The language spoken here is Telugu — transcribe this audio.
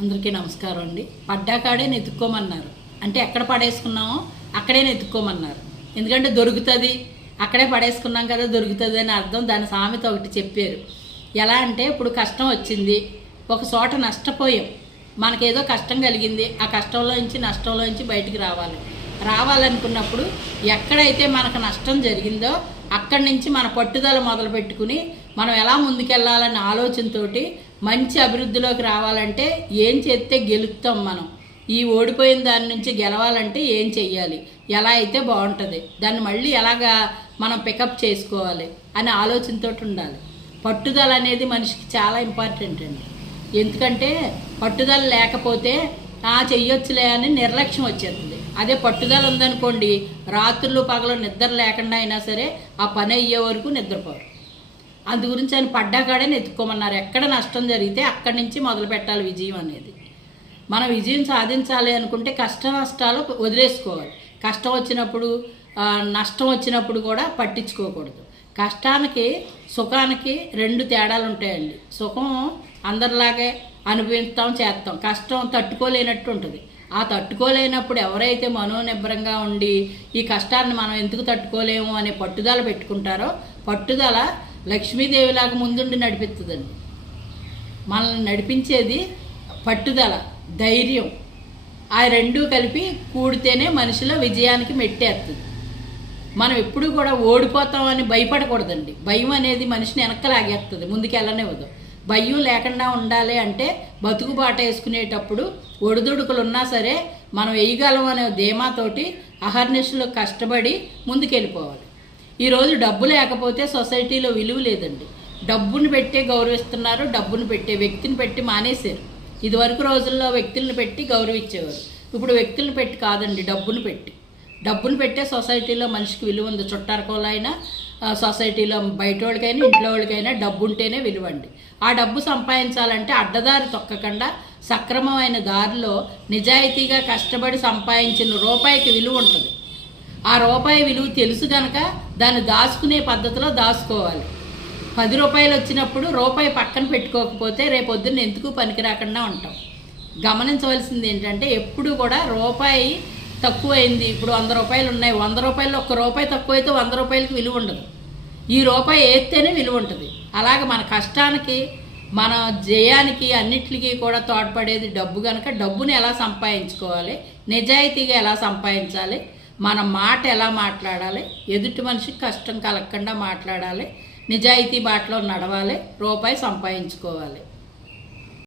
అందరికీ నమస్కారం అండి. పడ్డాకాడే నెతుక్కోమన్నారు అంటే ఎక్కడ పడేసుకున్నామో అక్కడే నెతుక్కోమన్నారు ఎందుకంటే దొరుకుతుంది. అక్కడే పడేసుకున్నాం కదా దొరుకుతుంది అని అర్థం దాని సామెత ఒకటి చెప్పారు. ఎలా అంటే ఇప్పుడు కష్టం వచ్చింది. ఒక చోట నష్టపోయాం. మనకేదో కష్టం కలిగింది. ఆ కష్టంలో నుంచి నష్టంలో నుంచి బయటికి రావాలి. రావాలనుకున్నప్పుడు ఎక్కడైతే మనకు నష్టం జరిగిందో అక్కడి నుంచి మన పట్టుదల మొదలు పెట్టుకుని మనం ఎలా ముందుకెళ్ళాలన్న ఆలోచనతోటి మంచి అభివృద్ధిలోకి రావాలంటే ఏం చేస్తే గెలుస్తాం మనం? ఈ ఓడిపోయిన దాని నుంచి గెలవాలంటే ఏం చెయ్యాలి? ఎలా అయితే బాగుంటుంది? దాన్ని మళ్ళీ ఎలాగా మనం పికప్ చేసుకోవాలి? అనే ఆలోచనతో ఉండాలి. పట్టుదల అనేది మనిషికి చాలా ఇంపార్టెంట్ అండి. ఎందుకంటే పట్టుదల లేకపోతే ఆ చెయ్యొచ్చులే అని నిర్లక్ష్యం వచ్చేస్తుంది. అదే పట్టుదల ఉందనుకోండి రాత్రులు పగలు నిద్ర లేకుండా అయినా సరే ఆ పని అయ్యే వరకు నిద్రపోరు. అందు గురించి ఆయన పడ్డాకాడే నెత్తుకోమన్నారు. ఎక్కడ నష్టం జరిగితే అక్కడి నుంచి మొదలు పెట్టాలి విజయం అనేది. మనం విజయం సాధించాలి అనుకుంటే కష్ట నష్టాలు వదిలేసుకోవాలి. కష్టం వచ్చినప్పుడు నష్టం వచ్చినప్పుడు కూడా పట్టించుకోకూడదు. కష్టానికి సుఖానికి రెండు తేడాలు ఉంటాయండి. సుఖం అందరిలాగే అనుభవిస్తాం చేస్తాం. కష్టం తట్టుకోలేనట్టు ఉంటుంది. ఆ తట్టుకోలేనప్పుడు ఎవరైతే మనోనిబ్బరంగా ఉండి ఈ కష్టాన్ని మనం ఎందుకు తట్టుకోలేము అనే పట్టుదల పెట్టుకుంటారో పట్టుదల లక్ష్మీదేవిలాగా ముందుండి నడిపిస్తుందండి మనల్ని నడిపించేది పట్టుదల ధైర్యం. ఆ రెండూ కలిపి కూడితేనే మనిషిలో విజయానికి మెట్టేస్తుంది మనం ఎప్పుడు కూడా ఓడిపోతామని భయపడకూడదండి. భయం అనేది మనిషిని వెనక్కలాగేస్తుంది ముందుకు వెళ్ళనివ్వదు భయం లేకుండా ఉండాలి అంటే బతుకు బాట వేసుకునేటప్పుడు ఒడిదుడుకులు ఉన్నా సరే మనం వేయగలం అనే ధీమాతోటి అహర్నిశలు కష్టపడి ముందుకెళ్ళిపోవాలి. ఈరోజు డబ్బు లేకపోతే సొసైటీలో విలువ లేదండి. డబ్బును పెట్టే గౌరవిస్తున్నారు డబ్బును పెట్టే వ్యక్తిని పెట్టి మానేశారు. ఇదివరకు రోజుల్లో వ్యక్తులను పెట్టి గౌరవించేవారు. ఇప్పుడు వ్యక్తులను పెట్టి కాదండి డబ్బును పెట్టి. డబ్బును పెట్టే సొసైటీలో మనిషికి విలువ ఉంది. చుట్టారకోలైనా సొసైటీలో బయట వాళ్ళకైనా ఇంట్లో వాళ్ళకైనా డబ్బు ఉంటేనే విలువ అండి ఆ డబ్బు సంపాదించాలంటే అడ్డదారి తొక్కకుండా సక్రమమైన దారిలో నిజాయితీగా కష్టపడి సంపాదించిన రూపాయికి విలువ ఉంటుంది. ఆ రూపాయి విలువ తెలుసు గనక దాన్ని దాచుకునే పద్ధతిలో దాచుకోవాలి. పది రూపాయలు వచ్చినప్పుడు రూపాయి పక్కన పెట్టుకోకపోతే రేపొద్దున్న ఎందుకు పనికి రాకుండా ఉంటాం. గమనించవలసింది ఏంటంటే ఎప్పుడు కూడా రూపాయి తక్కువైంది ఇప్పుడు వంద రూపాయలు ఉన్నాయి. వంద రూపాయలు ఒక్క రూపాయి తక్కువైతే వంద రూపాయలకి విలువ ఉండదు. ఈ రూపాయి వేస్తేనే విలువ ఉంటుంది. అలాగే మన కష్టానికి మన జయానికి అన్నిటికీ కూడా తోడ్పడేది డబ్బు కనుక డబ్బుని ఎలా సంపాదించుకోవాలి నిజాయితీగా ఎలా సంపాదించాలి మన మాట ఎలా మాట్లాడాలి? ఎదుటి మనిషికి కష్టం కలగకుండా మాట్లాడాలి. నిజాయితీ బాటలో నడవాలి. రూపాయి సంపాదించుకోవాలి.